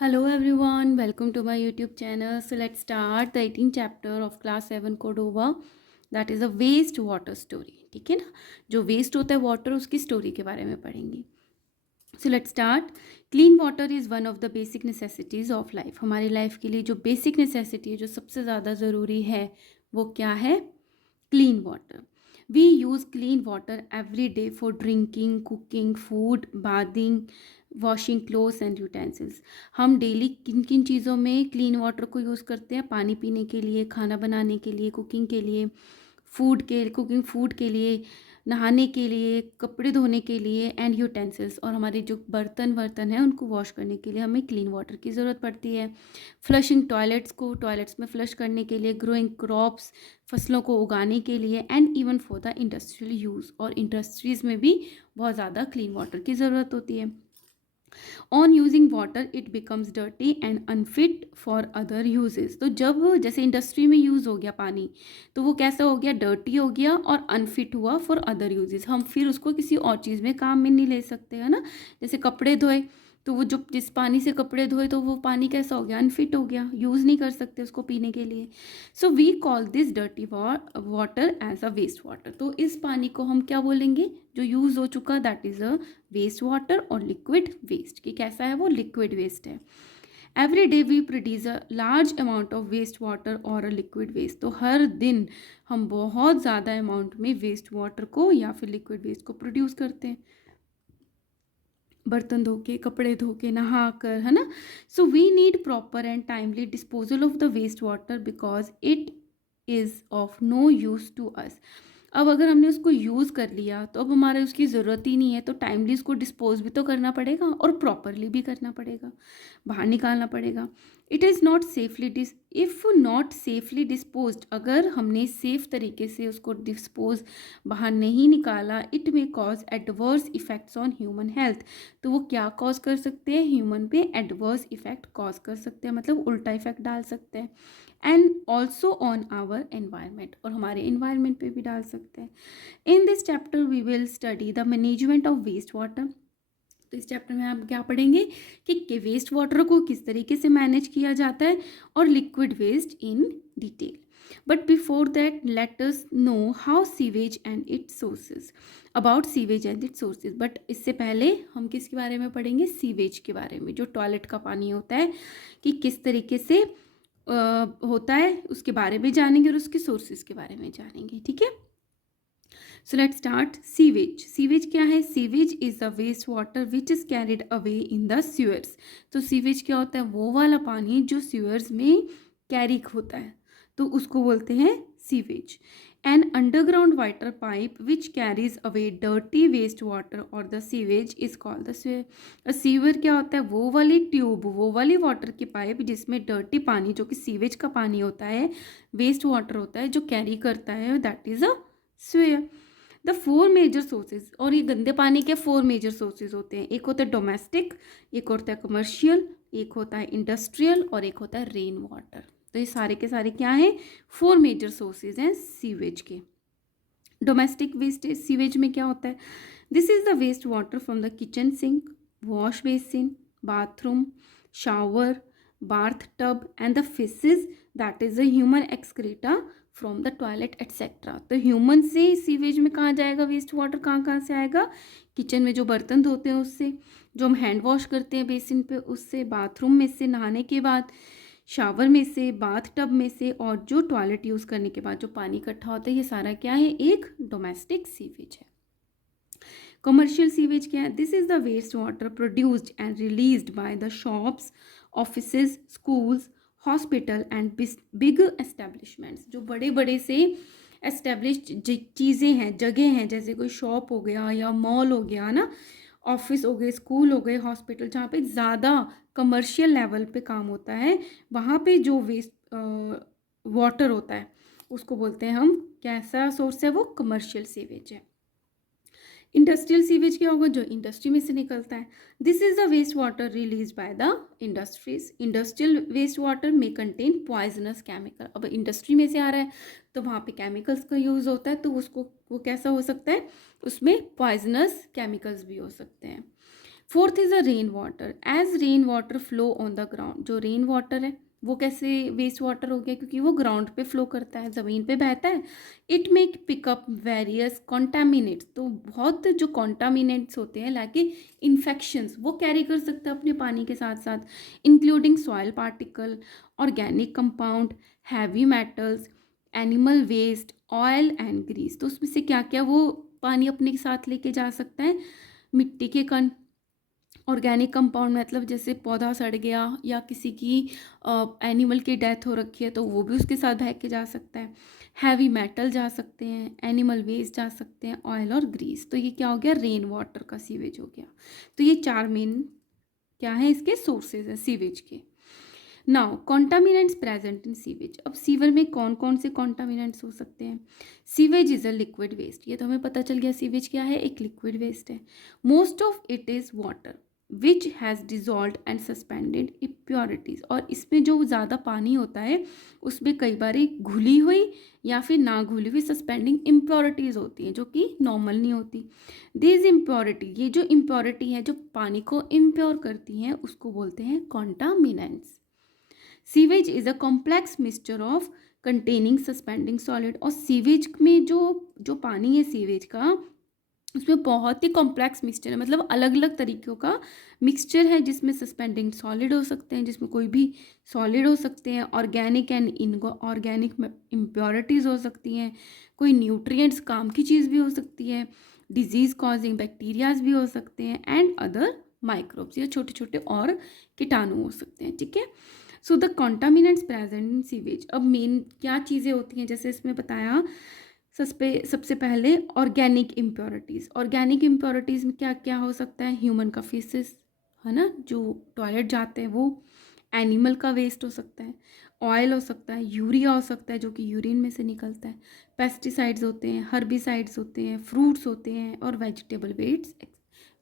Hello everyone, welcome to my YouTube channel. So let's start the 18th chapter of class 7 Cordova, that is a waste water story. ठीक है ना, जो waste होता है water उसकी story के बारे में पढ़ेंगे. So let's start. Clean water is one of the basic necessities of life. हमारी लाइफ के लिए जो बेसिक नेसेसिटी है, जो सबसे ज़्यादा ज़रूरी है, वो क्या है? Clean water. We use clean water every day for drinking, cooking, food, bathing, washing clothes and utensils. हम डेली किन किन चीज़ों में क्लीन वाटर को यूज़ करते हैं? पानी पीने के लिए, खाना बनाने के लिए, कुकिंग के लिए, फूड के लिए, नहाने के लिए, कपड़े धोने के लिए एंड यूटेंसिल्स, और हमारे जो बर्तन हैं उनको वॉश करने के लिए हमें क्लीन वाटर की ज़रूरत पड़ती है. फ्लशिंग टॉयलेट्स में फ्लश करने के लिए, ग्रोइंग क्रॉप्स, फसलों को उगाने के लिए, and even for the industrial use, और इंडस्ट्रीज़ में भी बहुत ज़्यादा क्लीन वाटर की ज़रूरत होती है. On using water it becomes dirty and unfit for other uses. तो जब जैसे इंडस्ट्री में यूज़ हो गया पानी, तो वो कैसा हो गया? डर्टी हो गया और अनफिट हुआ फॉर अदर यूजेस. हम फिर उसको किसी और चीज़ में काम में नहीं ले सकते, है ना. जैसे कपड़े धोए, तो वो जो जिस पानी से कपड़े धोए, तो वो पानी कैसा हो गया? अनफिट हो गया, यूज़ नहीं कर सकते उसको पीने के लिए. So we call this dirty water as a waste water. तो इस पानी को हम क्या बोलेंगे? जो यूज़ हो चुका, that is a waste water और लिक्विड वेस्ट. कि कैसा है वो? लिक्विड वेस्ट है. Every day we produce a large amount of waste water और अ लिक्विड वेस्ट. तो हर दिन हम बहुत ज़्यादा अमाउंट में वेस्ट वाटर को या फिर लिक्विड वेस्ट को प्रोड्यूस करते हैं, बर्तन धो के, कपड़े धो के, नहा कर, है ना. So we need proper and timely disposal of the waste water because it is of no use to us. अब अगर हमने उसको यूज़ कर लिया, तो अब हमारे उसकी ज़रूरत ही नहीं है, तो टाइमली उसको डिस्पोज भी तो करना पड़ेगा और प्रॉपरली भी करना पड़ेगा, बाहर निकालना पड़ेगा. It is not safely if not safely disposed, अगर हमने सेफ तरीके से उसको डिस्पोज बाहर नहीं निकाला, it may cause adverse effects on human health. तो वो क्या कॉज कर सकते हैं? ह्यूमन पे एडवर्स इफेक्ट कॉज कर सकते हैं, मतलब उल्टा इफेक्ट डाल सकते हैं. And also on our environment, और हमारे एनवायरमेंट पे भी डाल सकते हैं. In this chapter we will study the management of waste water. तो इस चैप्टर में आप क्या पढ़ेंगे कि वेस्ट वाटर को किस तरीके से मैनेज किया जाता है, और liquid waste in detail. But before that let us know how sewage and its sources, about sewage and its sources. बट इससे पहले हम किसके बारे में पढ़ेंगे? सीवेज के बारे में, जो टॉयलेट का पानी होता है, कि किस तरीके से होता है, उसके बारे में जानेंगे, और उसके सोर्सेज के बारे में जानेंगे. ठीक है. सो लेट स्टार्ट. सीवेज. सीवेज क्या है? Sewage is the waste water which is carried away in the sewers. तो सीवेज क्या होता है? वो वाला पानी जो सीवर्स में कैरी होता है, तो उसको बोलते हैं sewage. An underground water pipe which carries away dirty waste water और the sewage is called the sewer. Sewer क्या होता है? वो वाली ट्यूब, वो वाली वाटर की पाइप जिसमें डर्टी पानी, जो कि सीवेज का पानी होता है, वेस्ट वाटर होता है, जो कैरी करता है, that is a sewer. The four major sources, और ये गंदे पानी के फोर मेजर सोर्सेज होते हैं. एक होता है डोमेस्टिक, एक होता है कमर्शियल, एक होता है इंडस्ट्रियल, और एक होता है रेन वाटर. तो ये सारे के सारे क्या हैं? फोर मेजर सोर्सेज हैं सीवेज के. डोमेस्टिक वेस्ट सीवेज में क्या होता है? This is the waste water from the kitchen sink, wash basin, bathroom, shower, bath tub and the faeces, that is the human excreta from the toilet etcetera. तो human से sewage में कहाँ जाएगा waste water? कहाँ कहाँ से आएगा? Kitchen में जो बर्तन धोते हैं उससे, जो हम हैंड वॉश करते हैं बेसिन पे उससे, बाथरूम में से नहाने के बाद, शावर में से, बाथ टब में से, और जो टॉयलेट यूज़ करने के बाद जो पानी इकट्ठा होता है, ये सारा क्या है? एक डोमेस्टिक सीवेज है. कमर्शियल सीवेज क्या है? This is the waste water produced and released by the shops, offices, schools, hospital and big establishments. जो बड़े बड़े से एस्टेब्लिश्ड चीज़ें हैं, जगह हैं, जैसे कोई शॉप हो गया या मॉल हो गया ना, ऑफिस हो गए, स्कूल हो गए, हॉस्पिटल, जहाँ पे ज़्यादा कमर्शियल लेवल पे काम होता है, वहाँ पे जो वेस्ट वाटर होता है उसको बोलते हैं हम, कैसा सोर्स है वो? कमर्शियल सीवेज है. इंडस्ट्रियल सीवेज क्या होगा? जो इंडस्ट्री में से निकलता है. This is the waste water release by the industries. Industrial waste water में कंटेन पॉइजनस केमिकल. अब इंडस्ट्री में से आ रहा है, तो वहाँ पे केमिकल्स का यूज़ होता है, तो उसको वो कैसा हो सकता है? उसमें पॉइजनस केमिकल्स भी हो सकते हैं. Fourth is a rain water, as rain water flow on the ground, जो रेन वाटर है वो कैसे वेस्ट वाटर हो गया, क्योंकि वो ग्राउंड पे फ्लो करता है, ज़मीन पे बहता है। इट मेक पिकअप वेरियस कॉन्टामिनेट्स, तो बहुत जो कॉन्टामिनेट्स होते हैं लाइक इन्फेक्शंस वो कैरी कर सकता है अपने पानी के साथ साथ, including soil particle, organic compound, heavy metals, animal waste, oil and grease. तो उसमें से क्या क्या वो पानी अपने साथ लेके जा सकता है, मिट्टी के कण, ऑर्गेनिक कंपाउंड मतलब जैसे पौधा सड़ गया या किसी की एनिमल की डेथ हो रखी है तो वो भी उसके साथ बह के जा सकता है, हैवी मेटल जा सकते हैं, एनिमल वेस्ट जा सकते हैं, ऑयल और ग्रीस। तो ये क्या हो गया, रेन वाटर का सीवेज हो गया। तो ये चार मेन क्या है इसके सोर्सेज है सीवेज के। Now contaminants present in sewage, अब सीवर में कौन कौन से कॉन्टामिनेंट्स हो सकते हैं। Sewage is a liquid waste, ये तो हमें पता चल गया सीवेज क्या है, एक लिक्विड वेस्ट है। Most of it is water which has dissolve and suspended impurities, और इसमें जो ज़्यादा पानी होता है उसमें कई बार घुली हुई या फिर ना घुली हुई सस्पेंडिंग इम्प्योरिटीज़ होती हैं जो कि नॉर्मल नहीं होती। दिस इम्प्योरिटी, ये जो इम्प्योरिटी है जो पानी को इम्प्योर करती हैं उसको बोलते हैं contaminants. Sewage is a complex mixture of containing suspending solid, और सीवेज में जो जो पानी है सीवेज का उसमें बहुत ही कॉम्प्लेक्स मिक्सचर है, मतलब अलग अलग तरीक़ों का मिक्सचर है जिसमें सस्पेंडिंग सॉलिड हो सकते हैं, जिसमें कोई भी सॉलिड हो सकते हैं, ऑर्गेनिक एंड इनऑर्गेनिक इम्प्योरिटीज़ हो सकती हैं, कोई न्यूट्रिएंट्स काम की चीज़ भी हो सकती है, डिजीज़ कॉजिंग बैक्टीरियाज भी हो सकते हैं, एंड अदर माइक्रोब्स या छोटे छोटे और कीटाणु हो सकते हैं। ठीक है, so the contaminants present in sewage, अब मेन क्या चीज़ें होती हैं, जैसे इसमें बताया सबसे पहले ऑर्गेनिक इम्प्योरिटीज़। ऑर्गेनिक इम्प्योरिटीज़ में क्या क्या हो सकता है, ह्यूमन का फीसिस है ना, जो टॉयलेट जाते हैं वो, एनिमल का वेस्ट हो सकता है, ऑयल हो सकता है, यूरिया हो सकता है जो कि यूरिन में से निकलता है, पेस्टिसाइड्स होते हैं, हर्बिसाइड्स होते हैं, फ्रूट्स होते हैं, और वेजिटेबल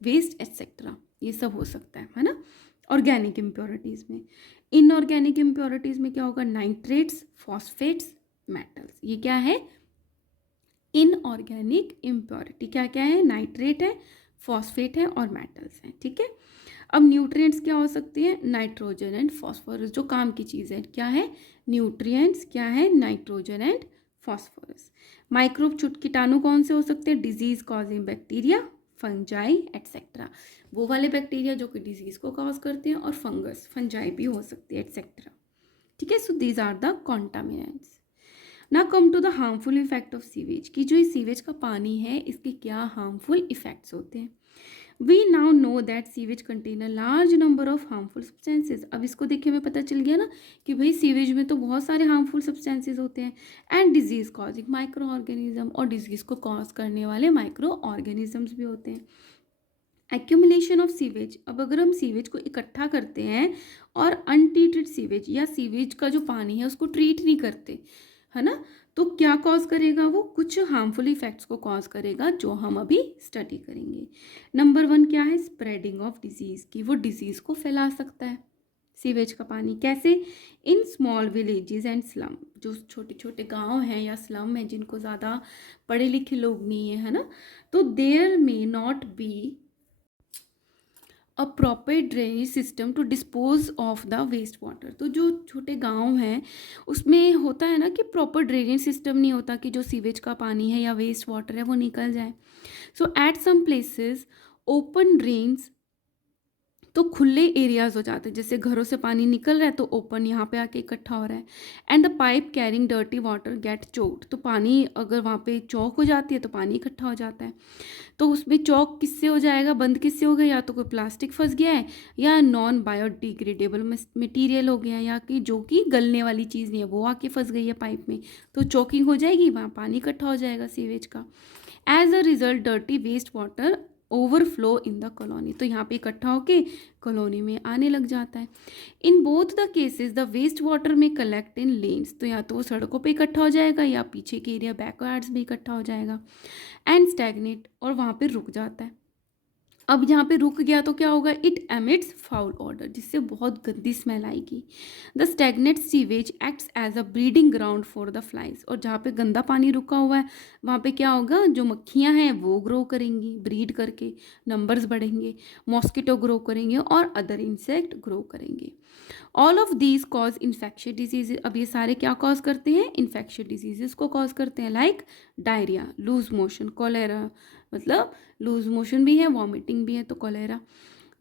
वेस्ट एक्सेट्रा, ये सब हो सकता है ना ऑर्गेनिक इम्प्योरिटीज़ में। इनऑर्गेनिक इम्प्योरिटीज़ में क्या होगा, नाइट्रेट्स, फॉस्फेट्स, मेटल्स। ये क्या है, इनऑर्गेनिक इम्प्योरिटी क्या क्या है, नाइट्रेट है, फॉस्फेट है और मेटल्स हैं। ठीक है, अब न्यूट्रिएंट्स क्या हो सकती है, नाइट्रोजन एंड फॉस्फोरस, जो काम की चीज़ है क्या है, न्यूट्रिएंट्स क्या है, नाइट्रोजन एंड फॉस्फोरस। माइक्रोब कीटाणु कौन से हो सकते हैं, disease causing bacteria, fungi etcetera, वो वाले बैक्टीरिया जो कि डिजीज को कॉज करते हैं, और फंगस फंजाई भी हो सकती है एटसेट्रा। ठीक है, so these are the contaminants. ना come to the harmful effect of sewage, कि जो ये सीवेज का पानी है इसके क्या हार्मफुल इफेक्ट्स होते हैं। We now know that sewage contain a large number of harmful substances, अब इसको देखिए हमें पता चल गया ना कि भाई सीवेज में तो बहुत सारे हार्मफुल सब्सटेंसेज होते हैं, and disease causing micro organism, और डिजीज को कॉज करने वाले माइक्रो ऑर्गेनिजम्स भी होते हैं। एक्यूमुलेशन ऑफ सीवेज, अब अगर हम सीवेज को इकट्ठा करते हैं और अनट्रीटेड सीवेज या सीवेज का जो पानी है उसको ट्रीट नहीं करते है ना, तो क्या कॉज करेगा, वो कुछ हार्मफुल इफेक्ट्स को कॉज करेगा जो हम अभी स्टडी करेंगे। नंबर 1 क्या है, स्प्रेडिंग ऑफ डिजीज़, की वो डिजीज़ को फैला सकता है सीवेज का पानी। कैसे, in small villages and slum, जो छोटे छोटे गांव हैं या स्लम हैं जिनको ज़्यादा पढ़े लिखे लोग नहीं है ना, तो there may not be a proper drainage system to dispose of the waste water. तो जो छोटे गांव हैं उसमें होता है ना कि प्रॉपर ड्रेनेज सिस्टम नहीं होता कि जो सीवेज का पानी है या वेस्ट वाटर है वो निकल जाए। So at some places open drains, तो खुले एरियाज हो जाते हैं, जैसे घरों से पानी निकल रहा है तो ओपन यहाँ पे आके इकट्ठा हो रहा है, and the pipe carrying dirty water get choked, तो पानी अगर वहाँ पे चौक हो जाती है तो पानी इकट्ठा हो जाता है। तो उसमें चौक किससे हो जाएगा, बंद किससे हो गया, या तो कोई प्लास्टिक फंस गया है या नॉन बायोडिग्रेडेबल मटेरियल हो गया, या कि जो कि गलने वाली चीज़ नहीं है वो आके फंस गई है पाइप में, तो चौकिंग हो जाएगी, वहाँ पानी इकट्ठा हो जाएगा सीवेज का। As a result dirty waste water overflow in the colony, तो यहाँ पे इकट्ठा होके कॉलोनी में आने लग जाता है। In both the cases the waste water में कलेक्ट इन लेन्स, तो या तो वो सड़कों पे इकट्ठा हो जाएगा या पीछे के एरिया बैकयार्ड्स में इकट्ठा हो जाएगा, एंड स्टैग्नेट, और वहाँ पे रुक जाता है। अब यहाँ पे रुक गया तो क्या होगा, इट एमिट्स फाउल ऑर्डर, जिससे बहुत गंदी स्मेल आएगी। The stagnate sewage acts as a breeding ground for the flies, और जहाँ पे गंदा पानी रुका हुआ है वहाँ पे क्या होगा, जो मक्खियाँ हैं वो ग्रो करेंगी, ब्रीड करके नंबर्स बढ़ेंगे, मॉस्किटो ग्रो करेंगे और अदर इंसेक्ट ग्रो करेंगे। All of these cause infectious disease, अब ये सारे क्या कॉज करते हैं, इन्फेक्शियस डिजीजेस को कॉज करते हैं, like diarrhoea, loose motion, cholera, मतलब लूज मोशन भी है, वॉमिटिंग भी है तो कोलेरा,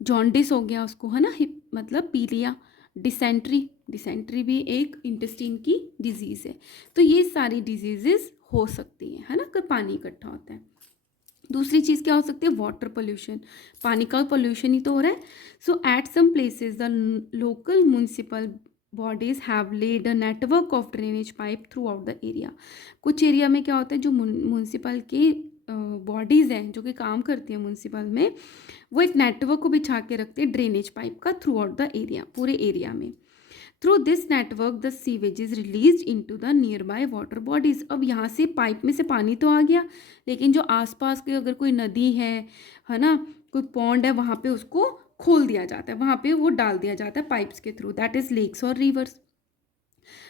जॉन्डिस हो गया उसको, है ना, मतलब पीलिया, डिसेंट्री, डिसेंट्री भी एक इंटेस्टाइन की डिजीज़ है। तो ये सारी डिजीजेस हो सकती हैं, है ना, अगर पानी इकट्ठा होता है। दूसरी चीज़ क्या हो सकती है, वाटर पोल्यूशन, पानी का पोल्यूशन ही तो हो रहा है। So at some places the local municipal bodies have laid a network of drainage pipe throughout the area. कुछ एरिया में क्या होता है, जो म्यूनिसिपल की बॉडीज़ हैं जो कि काम करती हैं म्यूनिसिपल में, वो एक नेटवर्क को बिछा के रखते हैं ड्रेनेज पाइप का थ्रू आउट द एरिया, पूरे एरिया में। Through this network the sewage is release into the near by water bodies. अब यहाँ से पाइप में से पानी तो आ गया, लेकिन जो आसपास के अगर कोई नदी है ना, कोई पॉन्ड है, वहाँ पे उसको खोल दिया जाता है, वहाँ पे वो डाल दिया जाता है पाइप्स के थ्रू, दैट इज लेक्स और reverse.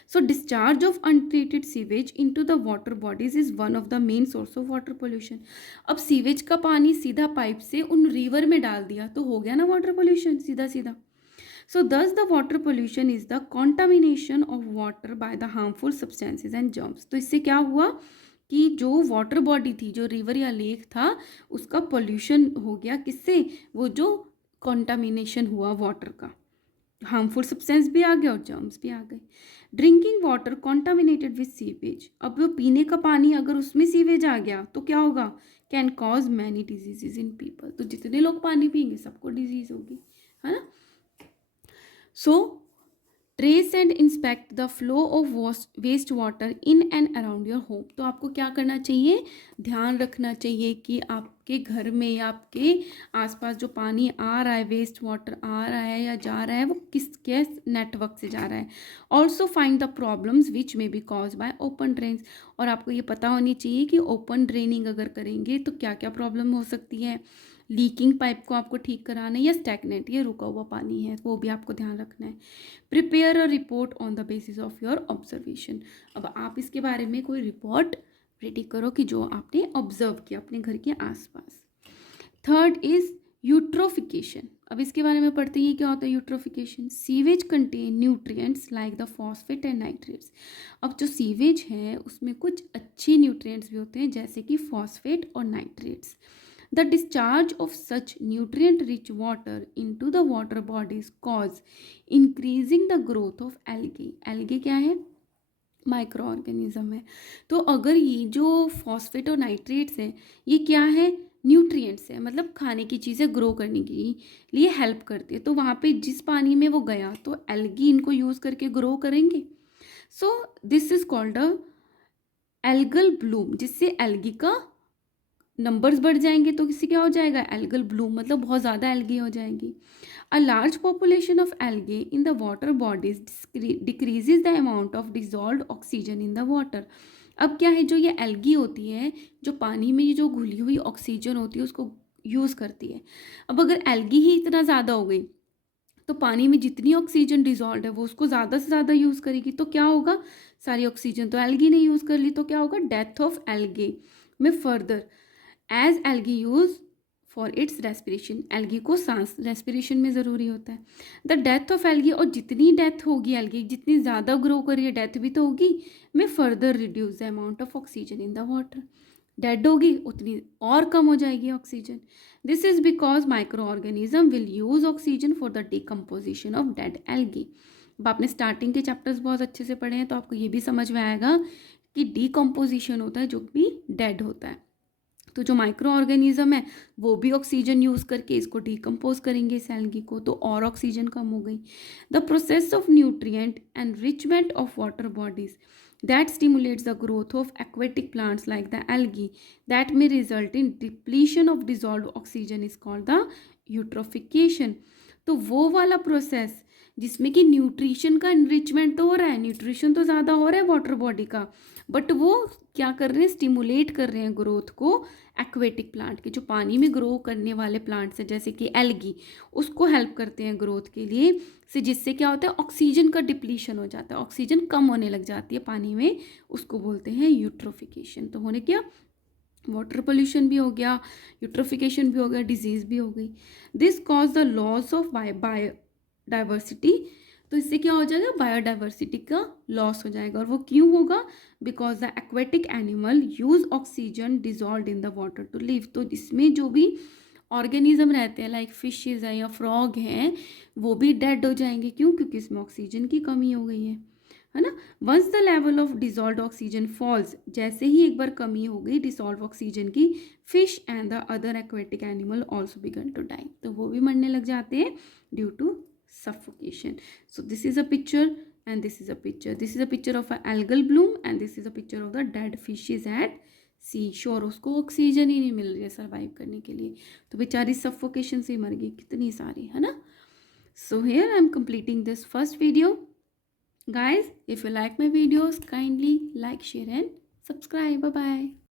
So discharge of untreated sewage into the water bodies is one of the main source of water pollution. अब सीवेज का पानी सीधा पाइप से उन रिवर में डाल दिया तो हो गया ना वाटर पोल्यूशन सीधा सीधा। So thus the water pollution is the contamination of water by the harmful substances and germs. तो इससे क्या हुआ कि जो वाटर बॉडी थी, जो रिवर या लेक था, उसका पोल्यूशन हो गया, किससे, वो जो कॉन्टामिनेशन हुआ वाटर का, हार्मफुल सब्सटेंस भी आ गया और जर्म्स भी आ गए। Drinking water contaminated with sewage, अब वो पीने का पानी अगर उसमें सीवेज आ गया तो क्या होगा, can cause many diseases in people, तो जितने लोग पानी पियेंगे सबको डिजीज होगी, है ना। So trace and inspect the flow of waste water in and around your home, तो आपको क्या करना चाहिए, ध्यान रखना चाहिए कि आपके घर में या आपके आसपास जो पानी आ रहा है, वेस्ट वाटर आ रहा है या जा रहा है, वो किसके नेटवर्क से जा रहा है। Also find the problems which may be cause by open drains, और आपको ये पता होनी चाहिए कि ओपन ड्रेनिंग अगर करेंगे तो क्या क्या प्रॉब्लम हो सकती है। लीकिंग पाइप को आपको ठीक कराना है, या स्टैग्नेंट, ये रुका हुआ पानी है, वो भी आपको ध्यान रखना है। Prepare a report on the basis of your observation, अब आप इसके बारे में कोई रिपोर्ट रेडी करो कि जो आपने ऑब्जर्व किया अपने घर के आसपास। थर्ड इज यूट्रोफिकेशन, अब इसके बारे में पढ़ते हैं क्या होता है eutrophication. Sewage contain nutrients like the phosphate and nitrates, अब जो सीवेज है उसमें कुछ अच्छे न्यूट्रिएंट्स भी होते हैं जैसे कि फॉस्फेट और nitrates. The discharge of such nutrient-rich water into the water bodies cause increasing the growth of algae. Algae क्या है, माइक्रो ऑर्गेनिज्म है। तो अगर ये जो फॉस्फेट और नाइट्रेट्स हैं ये क्या है, न्यूट्रिएंट्स है, मतलब खाने की चीज़ें ग्रो करने के लिए हेल्प करती है। तो वहाँ पे जिस पानी में वो गया तो एल्गी इनको यूज़ करके ग्रो करेंगे। So this is called a algal Bloom, जिससे एल्गी का नंबर्स बढ़ जाएंगे तो किसी क्या हो जाएगा, एल्गल ब्लूम, मतलब बहुत ज़्यादा एल्गी हो जाएंगी। A large population of algae in the water bodies decreases the amount of dissolve oxygen in the water. अब क्या है, जो ये एल्गी होती है, जो पानी में जो घुली हुई ऑक्सीजन होती है उसको यूज़ करती है। अब अगर एल्गी ही इतना ज़्यादा हो गई तो पानी में जितनी ऑक्सीजन डिजॉल्व है वो उसको ज़्यादा से ज़्यादा यूज़ करेगी, तो क्या होगा, सारी ऑक्सीजन तो एल्गी ने यूज़ कर ली, तो क्या होगा, डेथ ऑफ एल्गे में further as algae use for its respiration, algae को सांस रेस्पिरेशन में ज़रूरी होता है। द डेथ ऑफ एल्गी, और जितनी डेथ होगी एल्गी, जितनी ज़्यादा ग्रो करिए डेथ भी तो होगी, में further reduce the amount of oxygen in the water, dead होगी उतनी और कम हो जाएगी oxygen. This is because micro organism will use oxygen for the decomposition of dead algae. अब आपने स्टार्टिंग के चैप्टर्स बहुत अच्छे से पढ़े हैं तो आपको ये भी समझ में आएगा कि डिकम्पोजिशन होता है जो भी डेड होता है, तो जो माइक्रो ऑर्गेनिज्म है वो भी ऑक्सीजन यूज़ करके इसको डिकम्पोज करेंगे इस एल्गी को, तो और ऑक्सीजन कम हो गई। The process of nutrient enrichment of water bodies that stimulates the growth of aquatic plants like the algae that may result in depletion of dissolved oxygen is called the eutrophication। तो वो वाला process जिसमें कि nutrition का enrichment तो हो रहा है, न्यूट्रिशन तो ज़्यादा हो रहा है वाटर बॉडी का, बट वो क्या कर रहे हैं, स्टिमुलेट कर रहे हैं ग्रोथ को एक्वेटिक प्लांट के, जो पानी में ग्रो करने वाले प्लांट्स हैं जैसे कि एल्गी, उसको हेल्प करते हैं ग्रोथ के लिए से, जिससे क्या होता है ऑक्सीजन का डिप्लीशन हो जाता है, ऑक्सीजन कम होने लग जाती है पानी में, उसको बोलते हैं यूट्रोफिकेशन। तो होने क्या, वाटर पोल्यूशन भी हो गया, यूट्रोफिकेशन भी हो गया, डिजीज़ भी हो गई। This cause the loss of biodiversity, तो इससे क्या हो जाएगा, बायोडाइवर्सिटी का लॉस हो जाएगा। और वो क्यों होगा, because the aquatic animal use oxygen dissolve in the water to live, तो इसमें जो भी ऑर्गेनिज्म रहते हैं लाइक फिशेज है या फ्रॉग हैं, वो भी डेड हो जाएंगे। क्यों, क्योंकि इसमें ऑक्सीजन की कमी हो गई है ना। Once the level of dissolve oxygen falls, जैसे ही एक बार कमी हो गई डिसॉल्व ऑक्सीजन की, fish and the other aquatic animal also begin to die, तो वो भी मरने लग जाते हैं due to suffocation. So this is a picture and this is a picture. This is a picture of an algal bloom and this is a picture of the dead fishes at sea shore. उसको oxygen ही नहीं मिल रही है survive करने के लिए, तो बेचारी suffocation से मर गई कितनी सारी, है ना। So here I am completing this first video. Guys, if you like my videos, kindly like, share and subscribe. Bye bye.